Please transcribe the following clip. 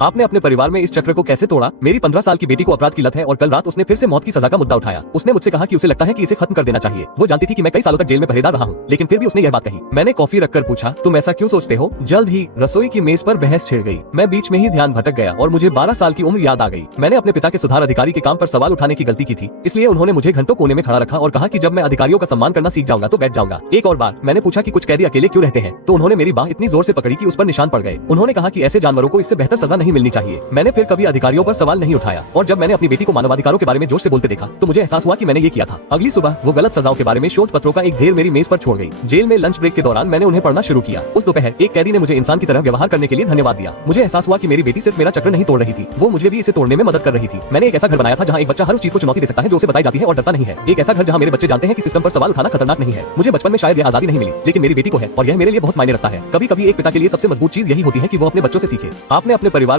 आपने अपने परिवार में इस चक्र को कैसे तोड़ा? मेरी 15 साल की बेटी को अपराध की लत है और कल रात उसने फिर से मौत की सजा का मुद्दा उठाया। उसने मुझसे कहा कि उसे लगता है कि इसे खत्म कर देना चाहिए। वो जानती थी कि मैं कई सालों तक जेल में पहरेदार रहा हूँ, लेकिन फिर भी उसने यह बात कही। मैंने कॉफी रखकर पूछा, तुम ऐसा क्यों सोचते हो? जल्द ही रसोई की मेज पर बहस छिड़ गई। मैं बीच में ही ध्यान भटक गया और मुझे 12 साल की उम्र याद आ गई। मैंने अपने पिता के सुधार अधिकारी के काम पर सवाल उठाने की गलती की थी, इसलिए उन्होंने मुझे घंटों कोने में खड़ा रखा और कहा कि जब मैं अधिकारियों का सम्मान करना सीख जाऊंगा तो बैठ जाऊंगा। एक और बार मैंने पूछा कि कुछ कैदी अकेले क्यों रहते हैं, तो उन्होंने मेरी बाह इतनी जोर से पकड़ी कि उस पर निशान पड़ गए। उन्होंने कहा कि ऐसे जानवरों को इससे बेहतर सजा नहीं मिलनी चाहिए। मैंने फिर कभी अधिकारियों पर सवाल नहीं उठाया और जब मैंने अपनी बेटी को मानवाधिकारों के बारे में जोर से बोलते देखा तो मुझे एहसास हुआ कि मैंने ये किया था। अगली सुबह वो गलत सजाओं के बारे में शोध पत्रों का एक ढेर मेरी मेज पर छोड़ गई। जेल में लंच ब्रेक के दौरान मैंने उन्हें पढ़ना शुरू किया। उस दोपहर एक कैदी ने मुझे इंसान की तरह व्यवहार करने के लिए धन्यवाद दिया। मुझे एहसास हुआ कि मेरी बेटी सिर्फ मेरा चक्र नहीं तोड़ रही थी, वो मुझे भी इसे तोड़ने में मदद कर रही थी। मैंने एक ऐसा घर बनाया था जहाँ एक बच्चा हर उस चीज को चुनौती दे सकता है जो उसे बताई जाती है और डरता नहीं है। एक ऐसा घर जहाँ मेरे बच्चे जानते हैं कि सिस्टम पर सवाल उठाना खतरनाक नहीं है। मुझे बचपन में शायद यह आजादी नहीं मिली, लेकिन मेरी बेटी को है और यह मेरे लिए बहुत मायने रखता है। कभी कभी एक पिता के लिए सबसे मजबूत चीज यही होती है कि वो अपने बच्चों से सीखे। आपने अपने परिवार